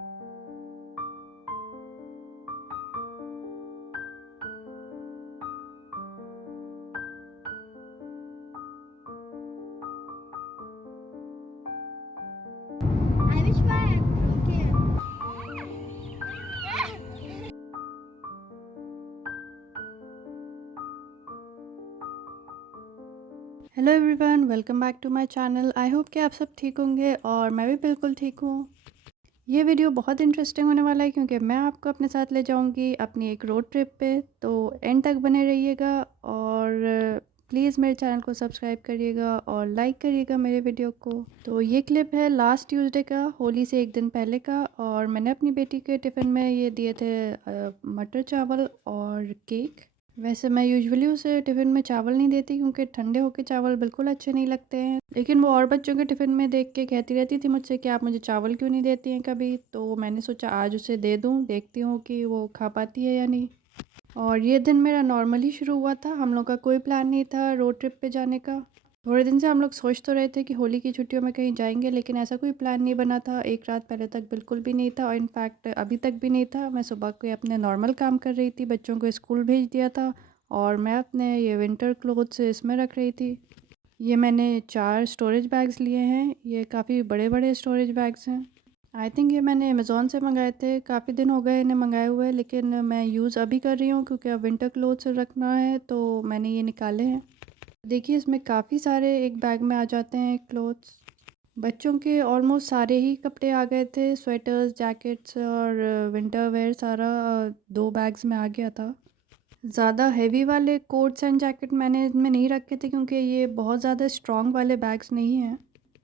I wish my okay. Hello everyone, welcome back to my channel. I hope कि आप सब ठीक होंगे और मैं भी बिल्कुल ठीक हूँ। ये वीडियो बहुत इंटरेस्टिंग होने वाला है क्योंकि मैं आपको अपने साथ ले जाऊँगी अपनी एक रोड ट्रिप पे। तो एंड तक बने रहिएगा और प्लीज़ मेरे चैनल को सब्सक्राइब करिएगा और लाइक करिएगा मेरे वीडियो को। तो ये क्लिप है लास्ट ट्यूसडे का, होली से एक दिन पहले का, और मैंने अपनी बेटी के टिफ़िन में ये दिए थे मटर चावल और केक। वैसे मैं यूजुअली उसे टिफ़िन में चावल नहीं देती क्योंकि ठंडे होके चावल बिल्कुल अच्छे नहीं लगते हैं, लेकिन वो और बच्चों के टिफ़िन में देख के कहती रहती थी मुझसे कि आप मुझे चावल क्यों नहीं देती हैं कभी। तो मैंने सोचा आज उसे दे दूँ, देखती हूँ कि वो खा पाती है या नहीं। और ये दिन मेरा नॉर्मली शुरू हुआ था, हम लोग का कोई प्लान नहीं था रोड ट्रिप पे जाने का। थोड़े दिन से हम लोग सोच तो रहे थे कि होली की छुट्टियों में कहीं जाएंगे, लेकिन ऐसा कोई प्लान नहीं बना था। एक रात पहले तक बिल्कुल भी नहीं था और इनफैक्ट अभी तक भी नहीं था। मैं सुबह के अपने नॉर्मल काम कर रही थी, बच्चों को स्कूल भेज दिया था और मैं अपने ये विंटर क्लोथ्स इसमें रख रही थी। ये मैंने 4 स्टोरेज बैग्स लिए हैं, ये काफ़ी बड़े-बड़े स्टोरेज बैग्स हैं। आई थिंक ये मैंने अमेज़न से मंगाए थे, काफ़ी दिन हो गए इन्हें मंगाए हुए, लेकिन मैं यूज़ अभी कर रही हूँ क्योंकि अब विंटर क्लोथ्स रखना है तो मैंने ये निकाले हैं। देखिए इसमें काफ़ी सारे एक बैग में आ जाते हैं क्लोथ्स। बच्चों के ऑलमोस्ट सारे ही कपड़े आ गए थे, स्वेटर्स, जैकेट्स और विंटर वेयर सारा 2 बैग्स में आ गया था। ज़्यादा हेवी वाले कोट्स एंड जैकेट मैंने इनमें नहीं रखे थे क्योंकि ये बहुत ज़्यादा स्ट्रॉन्ग वाले बैग्स नहीं हैं,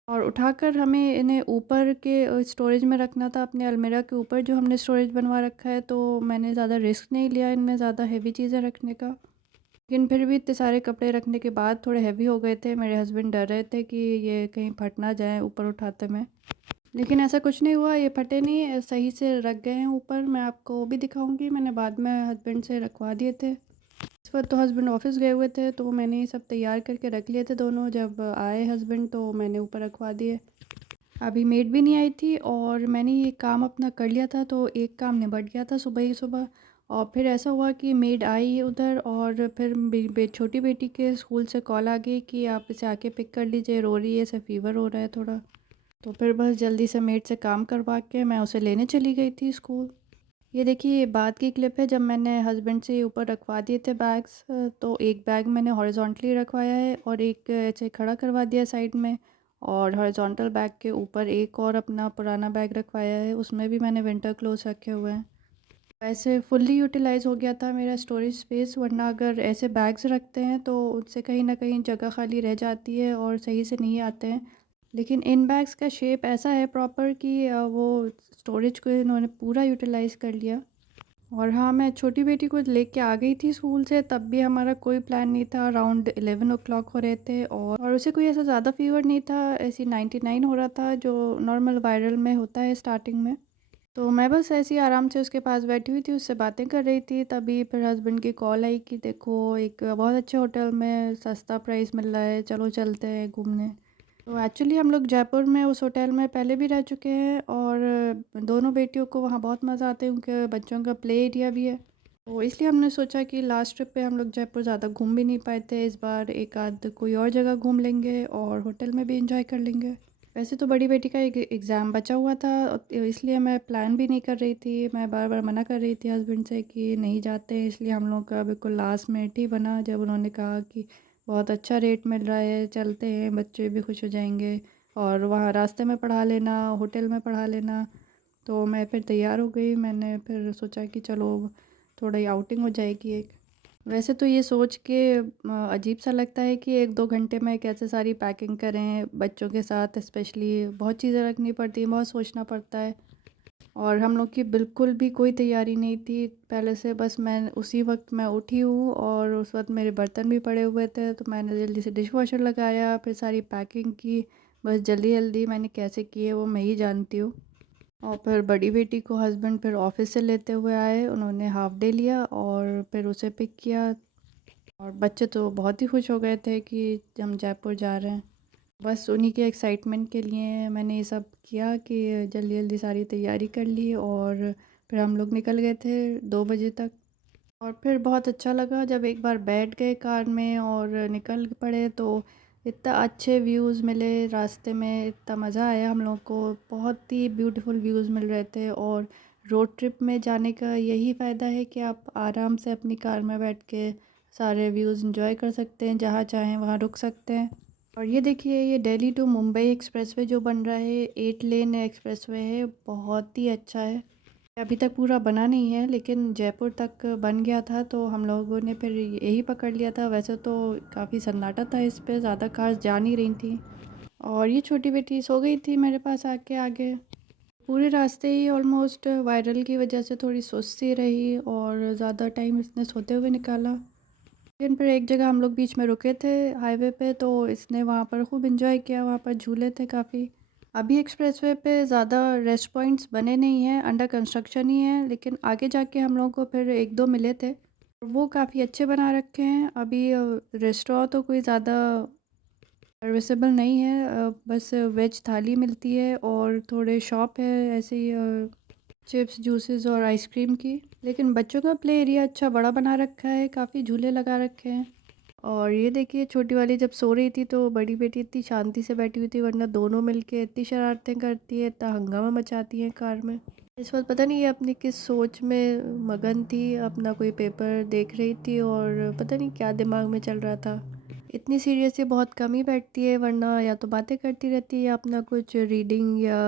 और उठाकर हमें इन्हें ऊपर के स्टोरेज में रखना था, अपने अलमीरा के ऊपर जो हमने स्टोरेज बनवा रखा है। तो मैंने ज़्यादा रिस्क नहीं लिया इनमें ज़्यादा हेवी चीज़ें रखने का, लेकिन फिर भी इतने सारे कपड़े रखने के बाद थोड़े हेवी हो गए थे। मेरे हस्बैंड डर रहे थे कि ये कहीं फट ना जाए ऊपर उठाते में, लेकिन ऐसा कुछ नहीं हुआ, ये फटे नहीं, सही से रख गए हैं ऊपर। मैं आपको वो भी दिखाऊंगी, मैंने बाद में हस्बैंड से रखवा दिए थे। इस वक्त तो हस्बैंड ऑफिस गए हुए थे तो मैंने ये सब तैयार करके रख लिए थे दोनों। जब आए हस्बैंड तो मैंने ऊपर रखवा दिए। अभी मेड भी नहीं आई थी और मैंने ये काम अपना कर लिया था तो एक काम निबट गया था सुबह ही सुबह। और फिर ऐसा हुआ कि मेड आई उधर और फिर छोटी बेटी के स्कूल से कॉल आ गई कि आप इसे आके पिक कर लीजिए, रो रही है, इसे फ़ीवर हो रहा है थोड़ा। तो फिर बस जल्दी से मेड से काम करवा के मैं उसे लेने चली गई थी स्कूल। ये देखिए, ये बाद की क्लिप है जब मैंने हस्बैंड से ऊपर रखवा दिए थे बैग्स। तो एक बैग मैंने हॉरिजॉन्टली रखवाया है और एक ऐसे खड़ा करवा दिया साइड में, और हॉरिजॉन्टल बैग के ऊपर एक और अपना पुराना बैग रखवाया है, उसमें भी मैंने विंटर क्लोथ्स रखे हुए हैं। वैसे फुल्ली यूटिलाइज़ हो गया था मेरा स्टोरेज स्पेस, वरना अगर ऐसे बैग्स रखते हैं तो उनसे कहीं ना कहीं जगह खाली रह जाती है और सही से नहीं आते हैं। लेकिन इन बैग्स का शेप ऐसा है प्रॉपर कि वो स्टोरेज को इन्होंने पूरा यूटिलाइज़ कर लिया। और हाँ, मैं छोटी बेटी को लेके आ गई थी स्कूल से, तब भी हमारा कोई प्लान नहीं था। अराउंड 11 ओ क्लॉक हो रहे थे और उसे कोई ऐसा ज़्यादा फ़ीवर नहीं था, ऐसी 99 हो रहा था जो नॉर्मल वायरल में होता है स्टार्टिंग में। तो मैं बस ऐसे ही आराम से उसके पास बैठी हुई थी, उससे बातें कर रही थी। तभी फिर हस्बैंड की कॉल आई कि देखो एक बहुत अच्छे होटल में सस्ता प्राइस मिल रहा है, चलो चलते हैं घूमने। तो एक्चुअली हम लोग जयपुर में उस होटल में पहले भी रह चुके हैं और दोनों बेटियों को वहाँ बहुत मज़ा आता है क्योंकि बच्चों का प्ले एरिया भी है। तो इसलिए हमने सोचा कि लास्ट ट्रिप पे हम लोग जयपुर ज़्यादा घूम भी नहीं पाए थे, इस बार एक आध कोई और जगह घूम लेंगे और होटल में भी इंजॉय कर लेंगे। वैसे तो बड़ी बेटी का एक एग्ज़ाम बचा हुआ था, इसलिए मैं प्लान भी नहीं कर रही थी। मैं बार बार मना कर रही थी हस्बैंड से कि नहीं जाते हैं, इसलिए हम लोग का बिल्कुल लास्ट मिनट ही बना जब उन्होंने कहा कि बहुत अच्छा रेट मिल रहा है, चलते हैं, बच्चे भी खुश हो जाएंगे और वहाँ रास्ते में पढ़ा लेना, होटल में पढ़ा लेना। तो मैं फिर तैयार हो गई, मैंने फिर सोचा कि चलो थोड़ा ही आउटिंग हो जाएगी एक। वैसे तो ये सोच के अजीब सा लगता है कि 1-2 घंटे में कैसे सारी पैकिंग करें, बच्चों के साथ स्पेशली बहुत चीज़ें रखनी पड़ती हैं, बहुत सोचना पड़ता है। और हम लोग की बिल्कुल भी कोई तैयारी नहीं थी पहले से, बस मैं उसी वक्त मैं उठी हूँ और उस वक्त मेरे बर्तन भी पड़े हुए थे तो मैंने जल्दी से डिश वॉशर लगाया, फिर सारी पैकिंग की। बस जल्दी जल्दी मैंने कैसे की है वो मैं ही जानती हूँ। और फिर बड़ी बेटी को हस्बैंड फिर ऑफिस से लेते हुए आए, उन्होंने हाफ डे लिया और फिर उसे पिक किया। और बच्चे तो बहुत ही खुश हो गए थे कि हम जयपुर जा रहे हैं। बस उन्हीं के एक्साइटमेंट के लिए मैंने ये सब किया कि जल्दी जल्दी सारी तैयारी कर ली और फिर हम लोग निकल गए थे 2 बजे तक। और फिर बहुत अच्छा लगा जब एक बार बैठ गए कार में और निकल पड़े तो इतना अच्छे व्यूज़ मिले रास्ते में, इतना मज़ा आया हम लोग को। बहुत ही ब्यूटीफुल व्यूज़ मिल रहे थे। और रोड ट्रिप में जाने का यही फ़ायदा है कि आप आराम से अपनी कार में बैठ के सारे व्यूज़ एंजॉय कर सकते हैं, जहाँ चाहें वहाँ रुक सकते हैं। और ये देखिए, ये दिल्ली टू मुंबई एक्सप्रेसवे जो बन रहा है, 8 लेन एक्सप्रेसवे है, बहुत ही अच्छा है। अभी तक पूरा बना नहीं है लेकिन जयपुर तक बन गया था तो हम लोगों ने फिर यही पकड़ लिया था। वैसे तो काफ़ी सन्नाटा था इस पे, ज़्यादा कार्स जा नहीं रही थी। और ये छोटी बेटी सो गई थी मेरे पास आके आगे। पूरे रास्ते ही ऑलमोस्ट वायरल की वजह से थोड़ी सुस्ती रही और ज़्यादा टाइम इसने सोते हुए निकाला। लेकिन फिर एक जगह हम लोग बीच में रुके थे हाईवे पे, तो इसने वहाँ पर खूब एंजॉय किया। वहाँ पर झूले थे काफ़ी। अभी एक्सप्रेसवे पे ज़्यादा रेस्ट पॉइंट्स बने नहीं हैं, अंडर कंस्ट्रक्शन ही है, लेकिन आगे जाके हम लोगों को फिर एक दो मिले थे, वो काफ़ी अच्छे बना रखे हैं। अभी रेस्टोरेंट तो कोई ज़्यादा सर्विसेबल नहीं है, बस वेज थाली मिलती है और थोड़े शॉप है ऐसे ही, चिप्स जूसेस और आइसक्रीम की। लेकिन बच्चों का प्ले एरिया अच्छा बड़ा बना रखा है, काफ़ी झूले लगा रखे हैं। और ये देखिए, छोटी वाली जब सो रही थी तो बड़ी बेटी इतनी शांति से बैठी हुई थी, वरना दोनों मिलके इतनी शरारतें करती है, इतना हंगामा मचाती हैं कार में। इस वक्त पता नहीं ये अपनी किस सोच में मगन थी, अपना कोई पेपर देख रही थी और पता नहीं क्या दिमाग में चल रहा था। इतनी सीरियस ये बहुत कम ही बैठती है, वरना या तो बातें करती रहती है या अपना कुछ रीडिंग या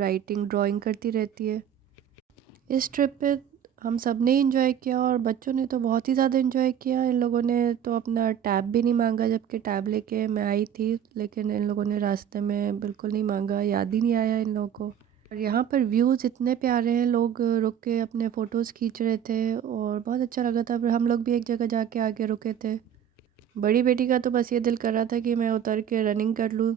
राइटिंग ड्राइंग करती रहती है। इस ट्रिप पे हम सब ने एंजॉय किया और बच्चों ने तो बहुत ही ज़्यादा एंजॉय किया। इन लोगों ने तो अपना टैब भी नहीं मांगा, जबकि टैब लेके मैं आई थी, लेकिन इन लोगों ने रास्ते में बिल्कुल नहीं मांगा, याद ही नहीं आया इन लोगों को। और यहाँ पर व्यूज़ इतने प्यारे हैं, लोग रुक के अपने फ़ोटोज़ खींच रहे थे और बहुत अच्छा लगा था। फिर हम लोग भी एक जगह जाके आके रुके थे। बड़ी बेटी का तो बस ये दिल कर रहा था कि मैं उतर के रनिंग कर लूँ।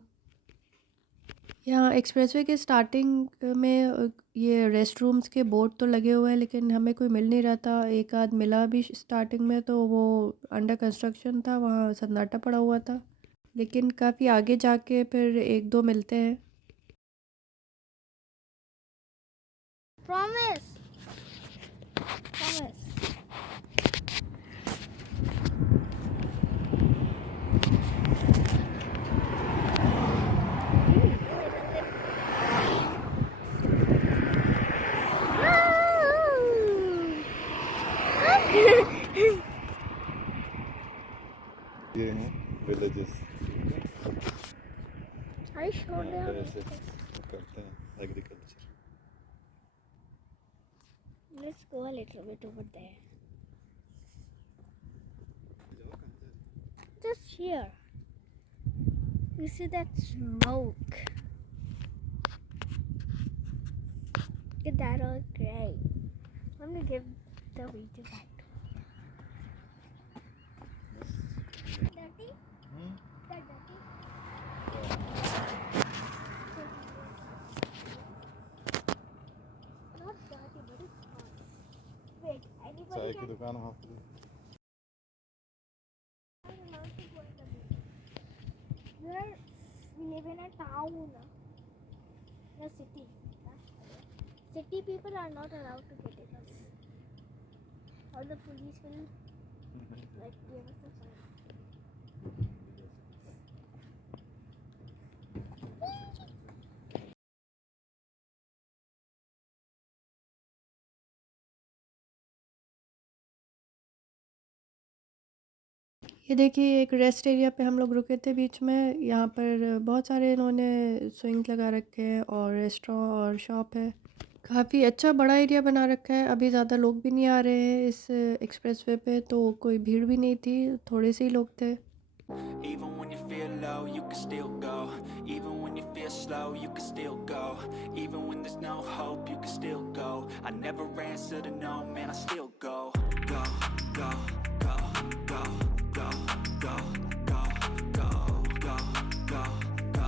यहाँ एक्सप्रेसवे के स्टार्टिंग में ये रेस्ट रूम्स के बोर्ड तो लगे हुए हैं, लेकिन हमें कोई मिल नहीं रहा था। एक आध मिला भी स्टार्टिंग में, तो वो अंडर कंस्ट्रक्शन था, वहाँ सन्नाटा पड़ा हुआ था। लेकिन काफ़ी आगे जाके फिर एक दो मिलते हैं। Promise. Promise. ये हैं विलेजेस, I showed यहाँ पे them. ऐसे करते हैं agriculture. Let's go a little bit over there. Just here. You see that smoke? Look at that all gray. Let me give the video back to me. Dirty? That dirty? Not dirty, but it's hot. Wait, anybody चाय की can दुकान वहाँ पे I'm allowed to go in the beach. Here we live in a town, a city. City people are not allowed to get in the beach. Or the police will like give us a fine. ये देखिए, एक rest area पे हम लोग रुके थे बीच में। यहाँ पर बहुत सारे इन्होंने स्विंग लगा रखे हैं और रेस्टोरेंट और शॉप है। काफ़ी अच्छा बड़ा एरिया बना रखा है। अभी ज़्यादा लोग भी नहीं आ रहे हैं इस एक्सप्रेसवे पे, तो कोई भीड़ भी नहीं थी, थोड़े से ही लोग थे। Even when you feel low, you can still go. Even when you feel slow, you can still go. Even when there's no hope, you can still go. I never answer to no, man, I still go. Go, go, go, go, go, go, go, go, go, go, go,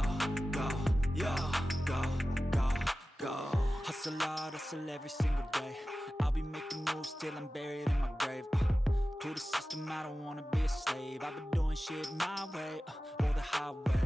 go, yo, go, go, go. Hustle hard, hustle every single day. I'll be making moves till I'm buried in my grave. To the system, I don't wanna be a slave. I've been doing shit my way, or the highway.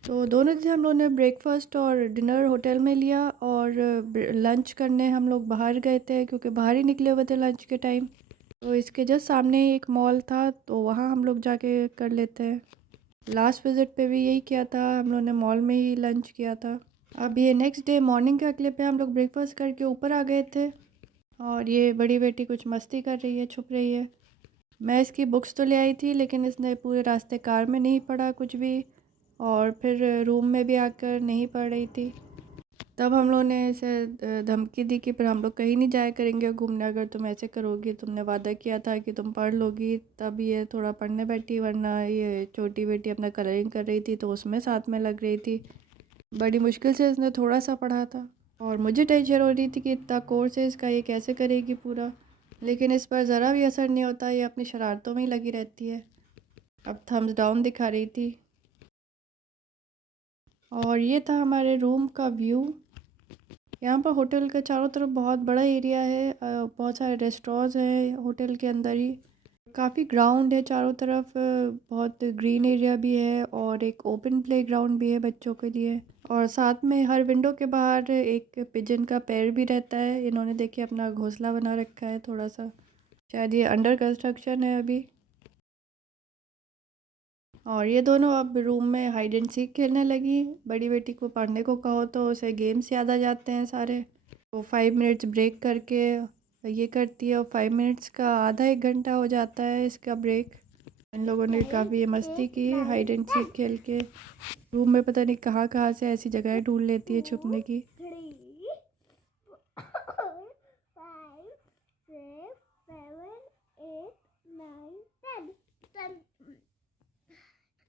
तो दोनों दिन हम लोगों ने breakfast और dinner hotel में लिया और लंच करने हम लोग बाहर गए थे क्योंकि बाहर ही निकले हुए थे लंच के टाइम। तो इसके जस्ट सामने ही एक मॉल था तो वहाँ हम लोग जाके कर लेते हैं। लास्ट विज़िट पे भी यही किया था, हम लोगों ने मॉल में ही लंच किया था। अब ये नेक्स्ट डे मॉर्निंग का क्लिप है, हम लोग ब्रेकफास्ट करके ऊपर आ गए थे और ये बड़ी बेटी कुछ मस्ती कर रही है, छुप रही है। मैं इसकी बुक्स तो ले आई थी लेकिन इसने पूरे रास्ते कार में नहीं पढ़ा कुछ भी और फिर रूम में भी आकर नहीं पढ़ रही थी। तब हम लोगों ने इसे धमकी दी कि फिर हम लोग कहीं नहीं जाया करेंगे घूमने अगर तुम ऐसे करोगी। तुमने वादा किया था कि तुम पढ़ लोगी, तब ये थोड़ा पढ़ने बैठी, वरना ये छोटी बेटी अपना कलरिंग कर रही थी तो उसमें साथ में लग रही थी। बड़ी मुश्किल से इसने थोड़ा सा पढ़ा था और मुझे टेंशन हो रही थी कि इतना कोर्स है इसका, ये कैसे करेगी पूरा। लेकिन इस पर ज़रा भी असर नहीं होता, ये अपनी शरारतों में ही लगी रहती है। अब थम्स डाउन दिखा रही थी। और ये था हमारे रूम का व्यू। यहाँ पर होटल के चारों तरफ बहुत बड़ा एरिया है, बहुत सारे रेस्टोरेंट्स हैं होटल के अंदर ही। काफ़ी ग्राउंड है चारों तरफ, बहुत ग्रीन एरिया भी है और एक ओपन प्ले ग्राउंड भी है बच्चों के लिए। और साथ में हर विंडो के बाहर एक पिजन का पैर भी रहता है। इन्होंने देखिए अपना घोंसला बना रखा है थोड़ा सा, शायद ये अंडर कंस्ट्रक्शन है अभी। और ये दोनों अब रूम में हाइड एंड सीक खेलने लगी। बड़ी बेटी को पढ़ने को कहो तो उसे गेम्स याद आ जाते हैं सारे। तो 5 मिनट्स ब्रेक करके ये करती है और 5 मिनट्स का आधा 1 घंटा हो जाता है इसका ब्रेक। इन लोगों ने काफ़ी मस्ती की हाइड एंड सीक खेल के। रूम में पता नहीं कहाँ कहाँ से ऐसी जगह ढूंढ लेती है छुपने की।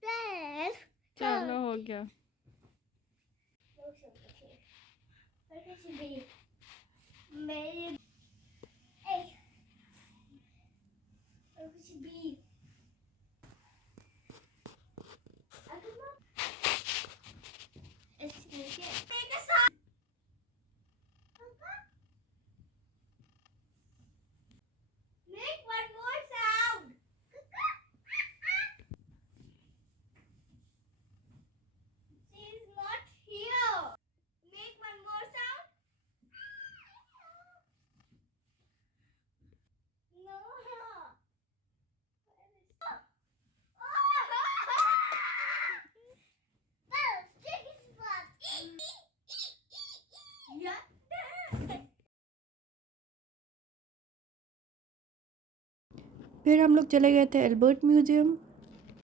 10. चलो हो गया। Make one more sound. She is not here. Make one more sound. No. फिर हम लोग चले गए थे एल्बर्ट म्यूज़ियम।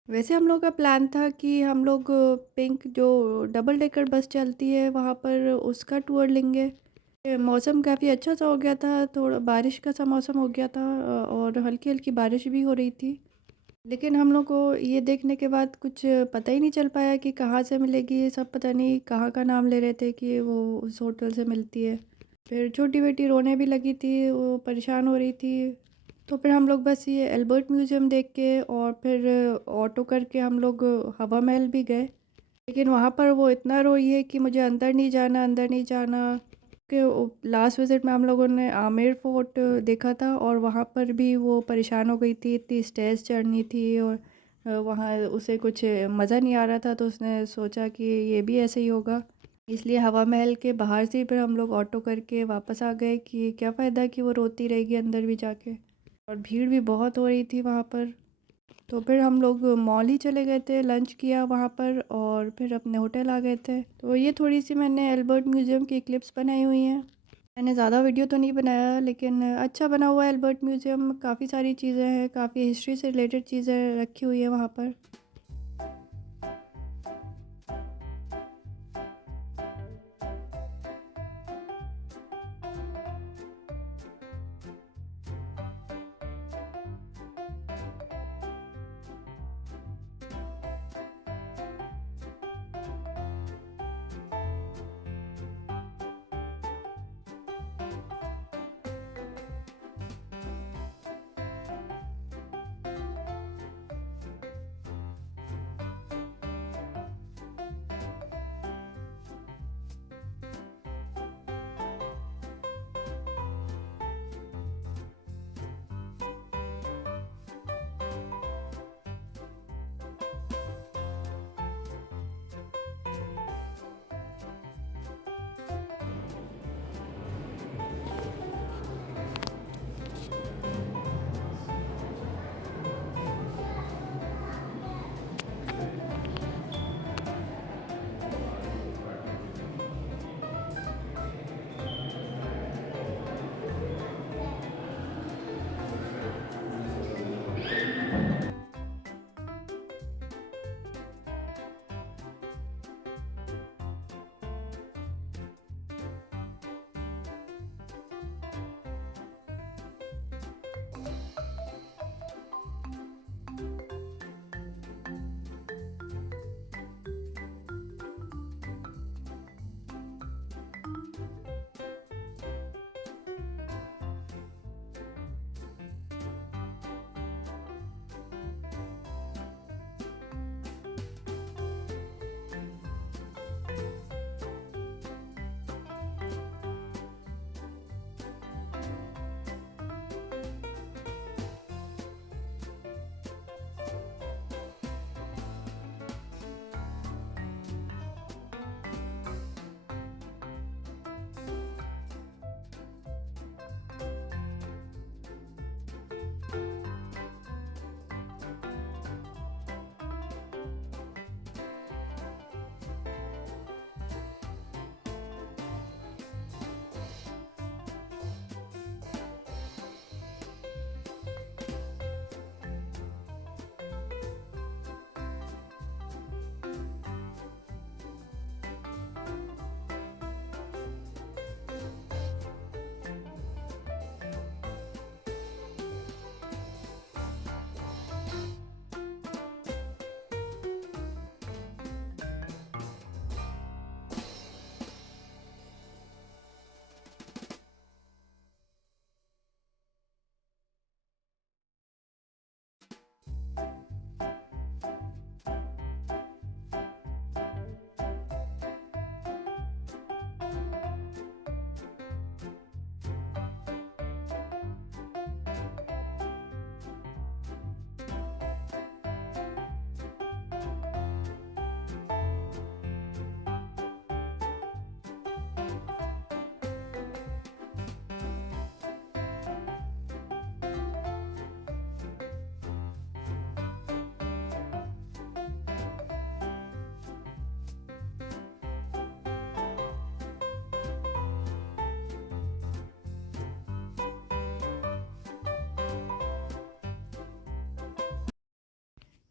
वैसे हम लोग का प्लान था कि हम लोग पिंक जो डबल डेकर बस चलती है वहाँ पर उसका टूर लेंगे। मौसम काफ़ी अच्छा सा हो गया था, थोड़ा बारिश का सा मौसम हो गया था और हल्की हल्की बारिश भी हो रही थी। लेकिन हम लोग को ये देखने के बाद कुछ पता ही नहीं चल पाया कि कहाँ से मिलेगी। ये सब पता नहीं कहाँ का नाम ले रहे थे कि वो उस होटल से मिलती है। फिर छोटी बेटी रोने भी लगी थी, वो परेशान हो रही थी। तो फिर हम लोग बस ये एल्बर्ट म्यूज़ियम देख के और फिर ऑटो करके हम लोग हवा महल भी गए। लेकिन वहाँ पर वो इतना रोई है कि मुझे अंदर नहीं जाना, अंदर नहीं जाना। कि लास्ट विज़िट में हम लोगों ने आमेर फोर्ट देखा था और वहाँ पर भी वो परेशान हो गई थी, इतनी स्टेज चढ़नी थी और वहाँ उसे कुछ मज़ा नहीं आ रहा था तो उसने सोचा कि ये भी ऐसे ही होगा। इसलिए हवा महल के बाहर से ही फिर हम लोग ऑटो करके वापस आ गए कि क्या फ़ायदा कि वो रोती रहेगी अंदर भी जाके। और भीड़ भी बहुत हो रही थी वहाँ पर। तो फिर हम लोग मॉल ही चले गए थे, लंच किया वहाँ पर और फिर अपने होटल आ गए थे। तो ये थोड़ी सी मैंने एल्बर्ट म्यूज़ियम की क्लिप्स बनाई हुई हैं। मैंने ज़्यादा वीडियो तो नहीं बनाया लेकिन अच्छा बना हुआ है एल्बर्ट म्यूज़ियम। काफ़ी सारी चीज़ें हैं, काफ़ी हिस्ट्री से रिलेटेड चीज़ें रखी हुई है वहाँ पर।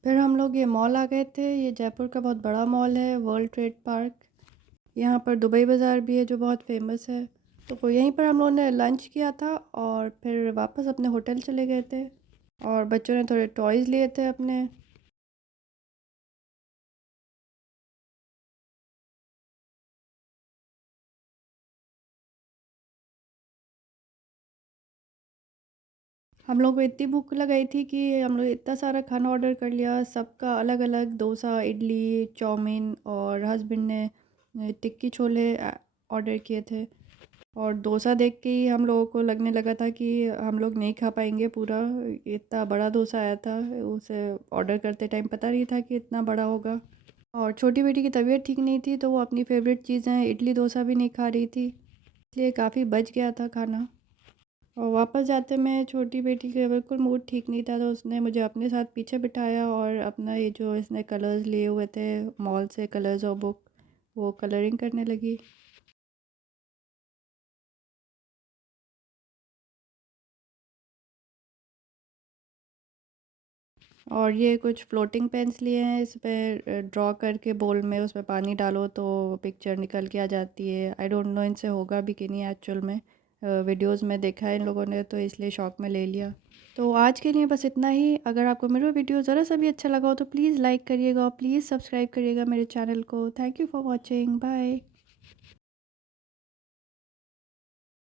फिर हम लोग ये मॉल आ गए थे। ये जयपुर का बहुत बड़ा मॉल है, वर्ल्ड ट्रेड पार्क। यहाँ पर दुबई बाज़ार भी है जो बहुत फेमस है। तो यहीं पर हम लोगों ने लंच किया था और फिर वापस अपने होटल चले गए थे और बच्चों ने थोड़े टॉयज़ लिए थे अपने। हम लोग को इतनी भूख लगाई थी कि हम लोग इतना सारा खाना ऑर्डर कर लिया, सबका अलग अलग, डोसा, इडली, चाउमीन, और हस्बैंड ने टिक्की छोले ऑर्डर किए थे। और डोसा देख के ही हम लोगों को लगने लगा था कि हम लोग नहीं खा पाएंगे पूरा, इतना बड़ा डोसा आया था। उसे ऑर्डर करते टाइम पता नहीं था कि इतना बड़ा होगा। और छोटी बेटी की तबीयत ठीक नहीं थी तो वो अपनी फेवरेट चीज़ें इडली डोसा भी नहीं खा रही थी, इसलिए काफ़ी बच गया था खाना। और वापस जाते में छोटी बेटी का बिल्कुल मूड ठीक नहीं था तो उसने मुझे अपने साथ पीछे बिठाया और अपना ये जो इसने कलर्स लिए हुए थे मॉल से, कलर्स और बुक, वो कलरिंग करने लगी। और ये कुछ फ्लोटिंग पेन्स लिए हैं, इस पे ड्रॉ करके बोल में उसमें पानी डालो तो पिक्चर निकल के आ जाती है। आई डोंट नो इनसे होगा भी कि नहीं एक्चुअल में, वीडियोस में देखा है इन लोगों ने तो इसलिए शौक में ले लिया। तो आज के लिए बस इतना ही। अगर आपको मेरा वीडियो ज़रा सा भी अच्छा लगा हो तो प्लीज़ लाइक करिएगा और प्लीज़ सब्सक्राइब करिएगा मेरे चैनल को। Thank you for watching, bye.